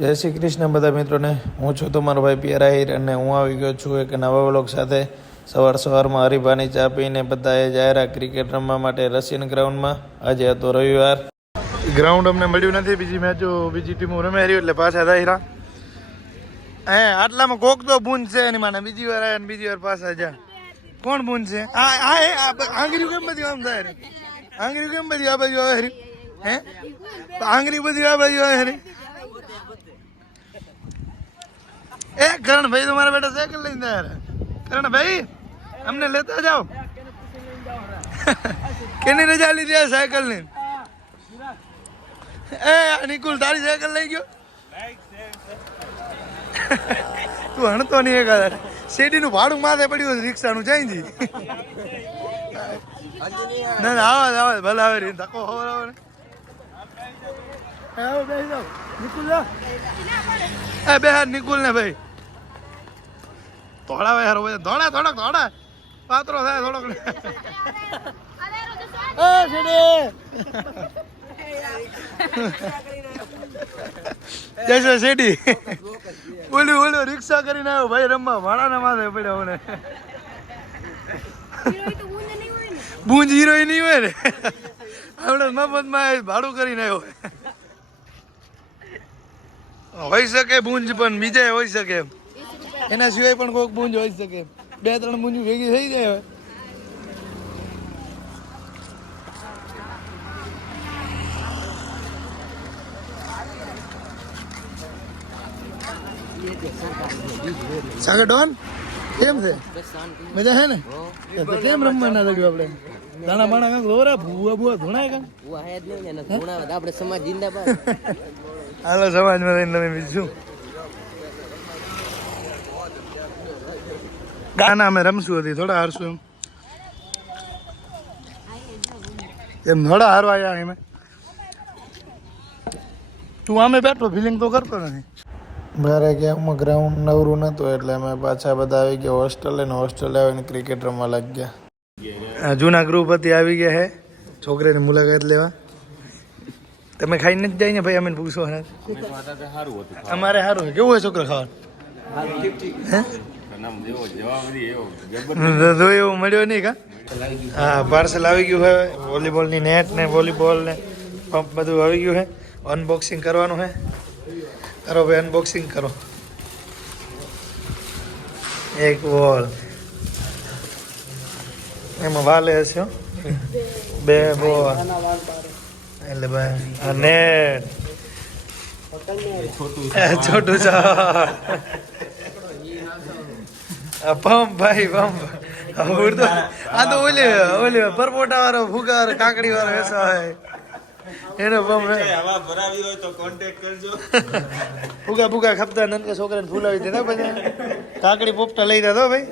જય શ્રી કૃષ્ણ બધા મિત્રોને. હું છું તમારો ભાઈ પિયર આહિર અને હું આવી ગયો છું એક નવા વ્લોગ સાથે. સવારમાં હરિભાની ચા પીને બધાએ જાહેરા ક્રિકેટ રમવા માટે રશિયન ગ્રાઉન્ડમાં. આજે હતો રવિવાર. ગ્રાઉન્ડ અમને મળ્યું નથી, બીજી મેચો બીજી ટીમો રમે રહ્યું એટલે પાછા દાયરા. આટલામાં કોક તો બૂંદ છે એની માને, બીજી વાર આવ્યા ને બીજી વાર પાછા જા. કોણ બૂંદ છે? આંગળી કેમ બધી આમ થાય? આંગળી કેમ બધી આ બાજુ આવે? હે આંગળી બધી આ બાજુ આવે? ए करण भाई, तुम्हारा बेटा साइकिल लेने जा रहा है. करण भाई, हमने लेता जाओ. कितनी रजा ली थी साइकिल ने? ए निकुल, तारी साइकिल लई गयो? તું હણતો નહીં એક શેડીનું ભાડું માથે પડ્યું રિક્ષાનું ચાઈ ના ના આવા ભલે આવે રે ધક્કો ખબર આવે નિકુલ એ બે હાથ નિકુલ ને ભાઈ થોડા યાર થોડા પાત્રો થાય થોડોક જય શેડી ઓલી રિક્ષા કરીને આવ્યો ભાઈ રમવા, ભાડાના માથે પડ્યો ને. બુંજ હીરો નહીં હોય ને, આપણે મફતમાં ભાડું કરીને આવ્યો. હોઈ શકે બુંજ, પણ બીજા હોઈ શકે એના સિવાય પણ કોઈક બુંજ હોઈ શકે. 2-3 બુંજ ભેગી થઈ જાય. સાગર ડોન કેમ છે? મજા છે ને? કેમ રમવા ના લાગ્યું? આપણે દાણા બાણા કાંક દોરા ભૂવા ધોણાય કાંક આપણે સમાજ જિંદાબાદ. હાલો સમાજમાં રહીને બીજું ગાના અમે રમશું હતી, થોડા હારશું એમ થોડા હારવા આવ્યા એમ. તું આમે બેઠો ફિલિંગ તો કરતો નથી. મારે ક્યાંકમાં ગ્રાઉન્ડ નવરું નહોતું એટલે અમે પાછા બધા આવી ગયા હોસ્ટેલે ને હોસ્ટેલે આવીને ક્રિકેટ રમવા લાગી ગયા. જૂના ગ્રુપ હતી આવી ગયા હે છોકરીની મુલાકાત લેવા. તમે ખાઈને જ જાય ને ભાઈ, અમે પૂછો અમારે સારું હોય. કેવું હોય છોકરા ખાવાનું? એવું મળ્યો નહીં કા? હા, પાર્સલ આવી ગયું છે. વોલીબોલની નેટ ને વોલીબોલ ને પંપ બધું આવી ગયું છે. અનબોક્સિંગ કરવાનું છે. કરો ભાઈ, અનબોક્સિંગ કરો. એક બોલ એમાં વાલે હશે, 2 બોલ એટલે ભાઈ નેટ છોટું પંપ ભાઈ પંપ. આ તો ઓલી પરપોટા વાળો ફુગા કાકડી વાળો એસો હોય એનો પંપ. ફુગા ફુગા ખપતા નનકા છોકરાને ફૂલાવી દેતા બધા કાકડી પોપટા લઈ જતો ભાઈ.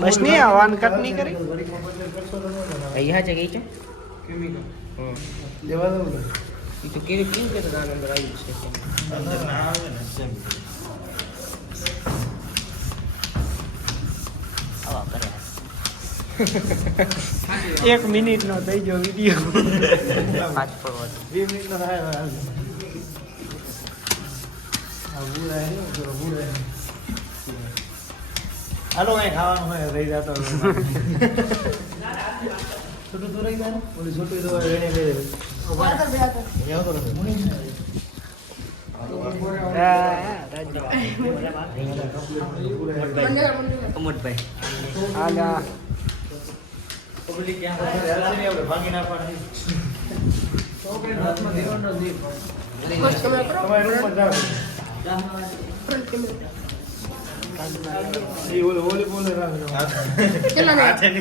બસ નહીં આવવાનું કટ નહીં કરી અહીંયા છે ગઈ છે જવા દઉં એ તો કેવી કેવું કે અંદર આવી છે અંદર ના આવે ને સેમ આવા કરે. 1 મિનિટ નો થઈ ગયો વિડિયો. 2 મિનિટ નો થાય. હાલો અહીં ખાવાનું હોય રહી જતો છોટું તો રહી જાય. ઓલી છોટું તો એને લઈ અમોદભાઈ ભાગી નાખવાની.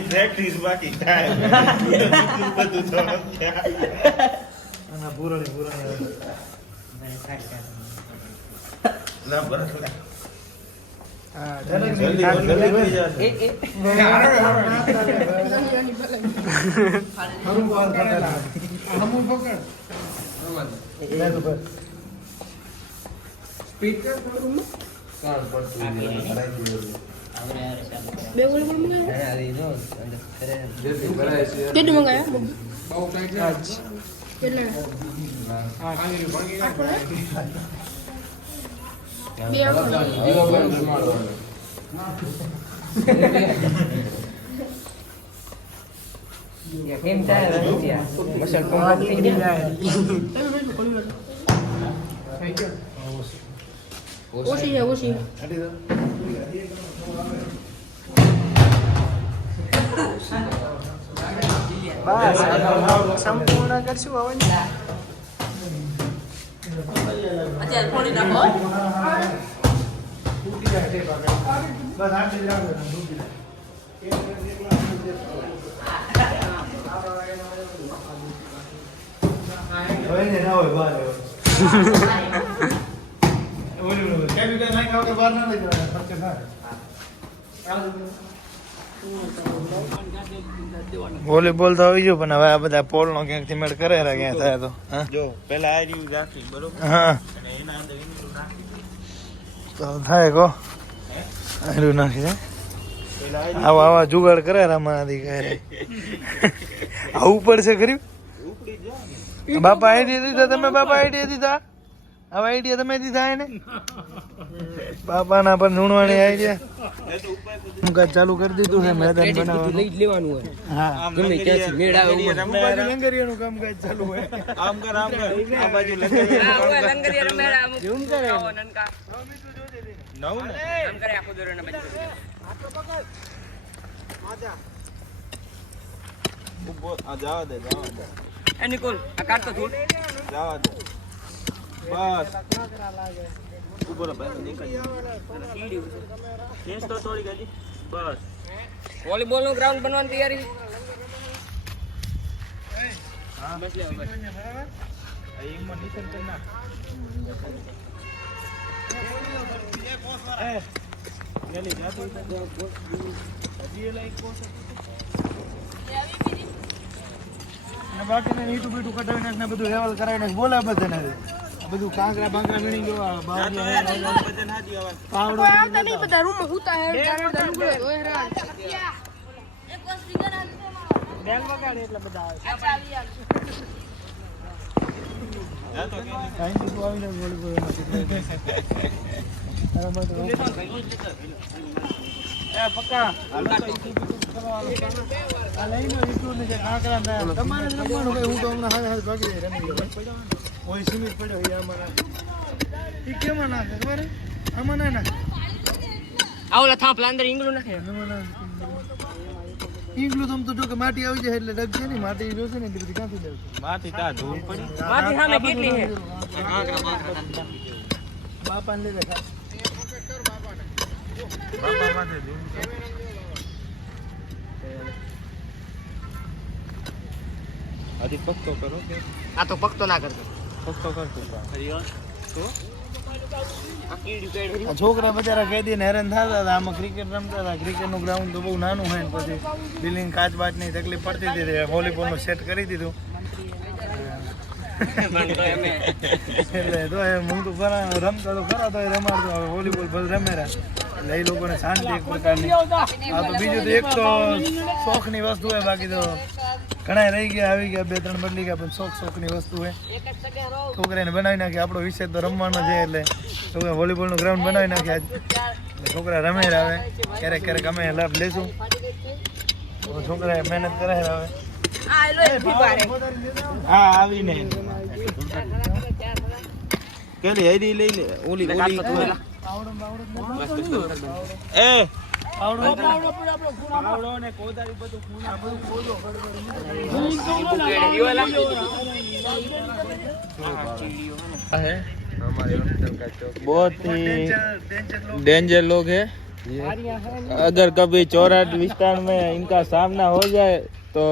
પ્રેક્ટિસ બાકી થાય. બે ગોળી પણ મંગાવ્યા કેટલી મંગાવ્યા કેટલા બે કેમ થાય મસલ પંપ થઈ જાય ઓછી છે ઓછી બસ સંપૂર્ણ કરશું હવે અત્યારે થોડી નાખો વોલીબોલ તો આવી ગયો પણ હવે આ બધા પોલ નો ક્યાંક થી મેળ કરે ક્યાં થાય તો જો પેલા આ રહ્યું રાખી બરોબર હા અને એના અંદર ઈંડું નાખી તો થાય કો આયરું નાખી દે પેલા આવા આવા જુગાડ કરે રામાથી કહે આવું પડશે ખરી ઉપડી જાય બાપા આઈડિયા દીધા તમે બાપા આઈડિયા દીધા હવે આઈડિયા તમે દીધા એને બાપાના પર નુણવાણી આઈડિયા એ તો ઉપર કામકાજ ચાલુ કરી દીધું છે મેદાન બનાવવાનું લઈ જ લેવાનું હોય હા ગમે ક્યાંથી મેળ આવે એવું બાજુ લંગરિયાનું કામકાજ ચાલુ હોય આમ કર આ બાજુ લગાવી ઝૂમ કરે નવ ને ઉભો આ જવા દે એની કોલ આ કાઢતો તું જવા દે બસ ઉભો રહો ભાઈ નીકળ ખેંચ તો થોડી ગાડી બસ વોલીબોલ નું ગ્રાઉન્ડ બનવાની તૈયારી બસ લે બસ એમાં નિશાન કર નાખ ગલી જાતી હજી એલા એક કોસ બાકીને ઈટું બીટું કટાવી નાખ ને બધું લેવલ કરાવી નાખ બોલે બધાને આ બધું કાંકરા બાંકરા વીણી ગયો આ બાવળિયા વજન હાજી આવા પાવડો કોઈ આવતા નહીં બધા રૂમ ઉતા હે તારા રૂમ હોય હેરાન બેલ વગાડે એટલે બધા આવે જા તો કે કાંઈ તો આવી જાય વોલીબોલ એ પક્કા આ લઈ લો ઈટું ને જે કાંકરા ને તમારે જ રમવાનું ભાઈ હું તો હમણાં હાથે હાથે ભાગી જાય રમી ગયો ઓય સિમેન્ટ પડ્યો એ આમાં નાખે ઈ કેમાં નાખે ખબર હે? આમાં ના નાખે આવલા થાંભલા અંદર ઈંગલું નાખે આમાં નાખે. ઈંગલું તો આમ તો જો કે માટી આવી જાય એટલે ડગ છે ને માટી જોશે ને એટલે બધી ક્યાંથી દેવું માથી તા ધૂળ પડી માથી સામે કેટલી છે બાપાને લઈ જાય બાપા માથે ધૂળ આદિ પક્કો કરો કે આ તો પકતો ના કરતો પક્કો કરતો તો આ છોકરા બચારા કેદી ને હેરાન થતા હતા આમાં ક્રિકેટ રમતા હતા ક્રિકેટનું ગ્રાઉન્ડ તો બહુ નાનું હોય ને પછી બિલ્ડિંગ કાચ બાચની તકલીફ પડતી હતી વોલીબોલનું સેટ કરી દીધું એટલે તો હું તો રમતો તો ખરા તો રમાડતો હવે વોલીબોલ બધું રમેરા એટલે એ લોકોને શાંતિ એક પ્રકારની આ તો બીજું તો એક તો શોખની વસ્તુ હોય બાકી તો ઘણા રહી ગયા આવી ગયા બે ત્રણ બદલી ગયા પણ શોખની વસ્તુ હોય છોકરાને બનાવી નાખી આપણો વિષય તો રમવાનો છે એટલે છોકરા વોલીબોલનું ગ્રાઉન્ડ બનાવી નાખ્યા એટલે છોકરા રમે આવે ક્યારેક ક્યારેક અમે લાભ લેશું તો છોકરા મહેનત કરે હવે હા આવીને કેલી આઈડી લઈ લે ઓલી એ પાવડો ને કોદાળી બધું ખૂણા બધું ખોદો बहुत ही डेंजर लोग है अगर कभी चौराट विस्तार में इनका सामना हो जाए तो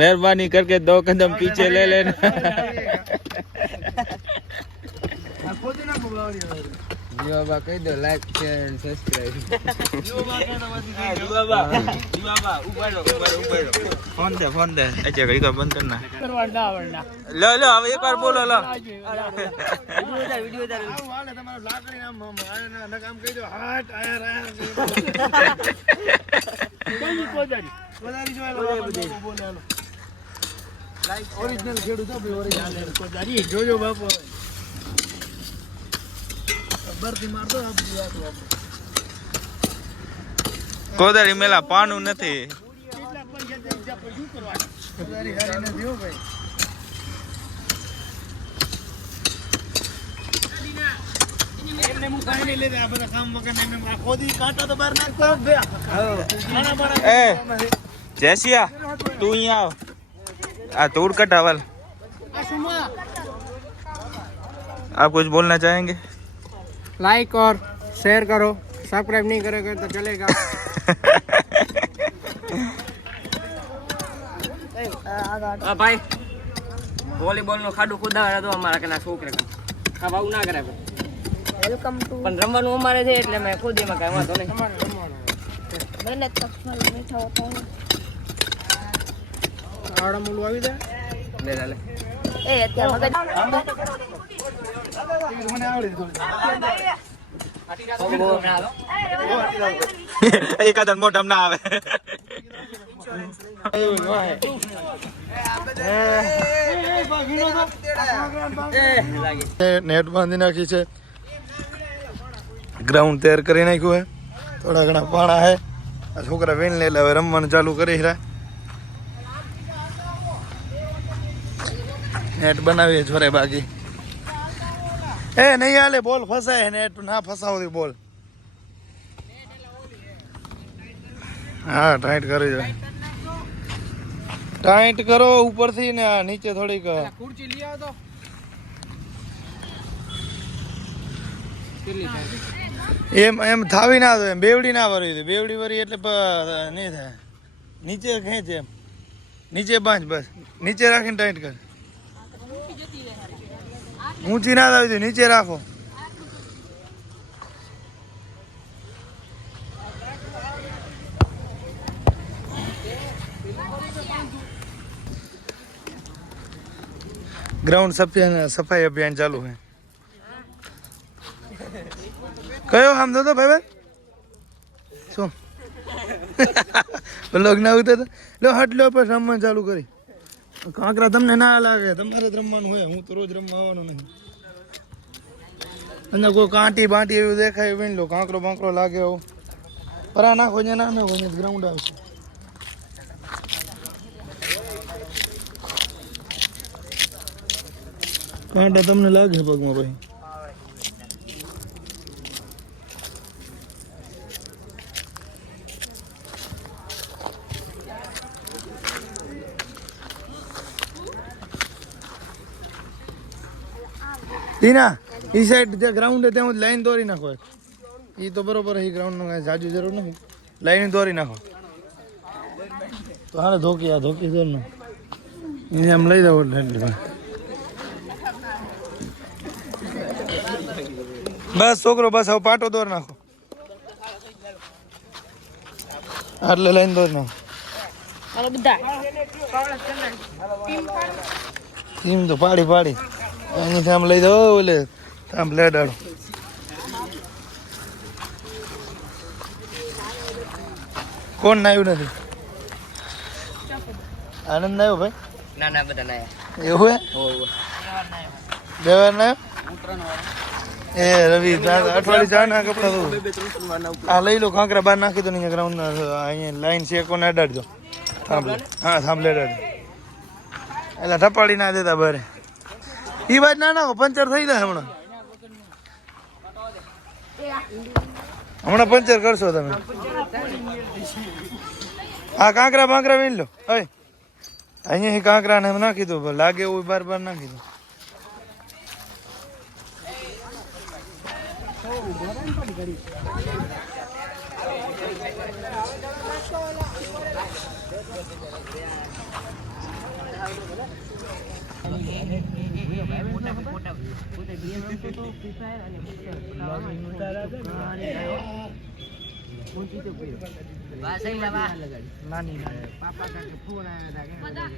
मेहरबानी करके 2 कदम पीछे ले लेना જીવાબા કહી દો like share and subscribe. Phone દે અચ્છા ઘડી કા બંધ કરના લો લો હવે એકવાર બોલો લો ઓરિજિનલ ખેડૂત જોજો બાપુ બરથી મારતો કોદારી મેલા પાનું નથી એ જૈસિયા તું અહીંયા આવ આ तोड़ कटावल आप कुछ बोलना चाहेंगे लाइक और शेयर करो, सब्सक्राइब नहीं करोगे तो चलेगा. भाई वॉलीबॉल નો ખાડું ખોદાવા તો અમારા કના છોકરા આ બાઉ ના કરે વેલકમ ટુ પણ રમવાનું અમારે છે એટલે મેં ખોદીમાં કાંઈ વાંધો નહીં. મહેનત તો ફળ મીઠા હોતા હૈ. આવડા મૂળ આવી જાય લે લે એ અત્યારે એકાદ મોઢમ ના આવે નેટ બાંધી નાખી છે ગ્રાઉન્ડ તૈયાર કરી નાખ્યું હે થોડા ઘણા પાણા હે આ છોકરા વેન લે હવે રમવાનું ચાલુ કરી રહ્યા નેટ બનાવીએ છોરે બાકી એ નહીં હાલે બોલ ફસાય નેટ ના ફસાવતી બોલ હા ટાઈટ કરી દો ટાઈટ કરો ઉપરથી ને આ નીચે થોડીક ખુરચી લઈ આવો તો એમ એમ થાવી ના દો એમ બેવડી ના વરવી દે બેવડી વરી એટલે નહીં થાય નીચે ખેંચ એમ નીચે બાંધ બસ નીચે રાખીને ટાઈટ કર ઊંચી ના લાવી દે નીચે રાખો ग्राउंड सफाई अभियान चालू है कयो हम दो भाई भाई શું લોગ ના ઉતર લો હટ લો પછી રમવાનું ચાલુ કરી કાંકરા તમને ના લાગે તમારે જ રમવાનું હોય હું તો રોજ રમવા આવવાનો નહીં અને કોઈ કાંટી બાંટી એવું દેખાય એવું લો કાંકરો બાંકરો લાગે એવું પરા નાખો ને ના નાખો ગ્રાઉન્ડ આવશે કાંટા તમને લાગે પગમાં ભાઈ ટીના ઈ સાઈડ જે ગ્રાઉન્ડ છે ત્યાં લાઈન દોરી નાખો એ તો બરોબર એ ગ્રાઉન્ડનો કાંઈ જાજુ જરૂર નથી લાઈન દોરી નાખો તો હાલે ધોકી આ ધોકી દોર ને એને આમ લઈ જાવ એટલે બસ છોકરો બસ હવે પાટો દોર નાખો આટલે લાઈન દોર નાખો હાલો બધા ટીમ તો પાડી પાડી અહીંથી આમ લઈ દો ઓલે આમ લેડાડો કોણ નાયું નથી આનંદ નાયો ભાઈ ના ના બધા ના એવું હે બે વાર નાયો એ રવિ અઠવાડિયે ચા ના કપડા તો આ લઈ લો કાંકરા બહાર નાખી દો ને ગ્રાઉન્ડ અહીંયા લાઈન છે કોને અડાડજો થાંભલે હા થાંભલે અડાડજો એટલે ઠપાડી ના દેતા બારે ઈ વાત ના નાખો પંચર થઈ જાય હમણાં પંચર કરશો તમે હા કાંકરા બાંકરા વીણ લો હોય અહીંયા કાંકરા ને નાખી દો લાગે એવું બાર બાર નાખી દો પોતે ગેમ રમતો તો ફ્રી ફાયર અને નાની પાપા કાકે ફોન આવ્યા હતા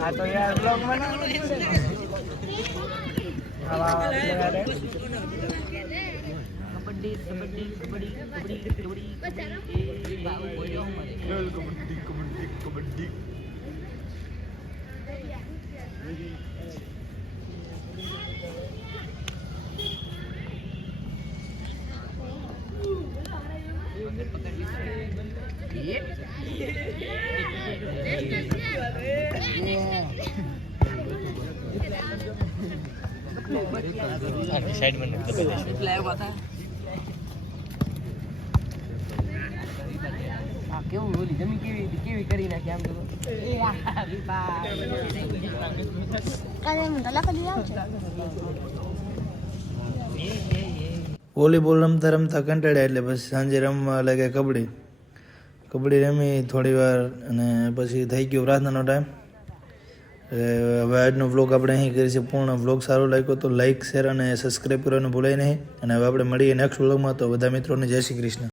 આ તો યાર બ્લોગ બનાવવાનો છે કબડ્ડી કબડ્ડી કબડ્ડી કબડ્ડી કબડ્ડી કબડ્ડી साइड में કેવું ઓલી જમી કેવી કરી નાખી આમ તો વોલીબોલ રમતા રમતા કંટાળ્યા એટલે પછી સાંજે રમવા લાગે કબડ્ડી રમી થોડી વાર અને પછી થઈ ગયો પ્રાર્થનાનો ટાઈમ. હવે આજનો વ્લોગ આપણે અહીં કરીશું પૂર્ણ. વ્લોગ સારો લાગ્યો તો લાઇક શેર અને સબસ્ક્રાઈબ કરવાનું ભૂલાય નહીં. અને હવે આપણે મળીએ નેક્સ્ટ વ્લોગમાં. તો બધા મિત્રોને જય શ્રી કૃષ્ણ.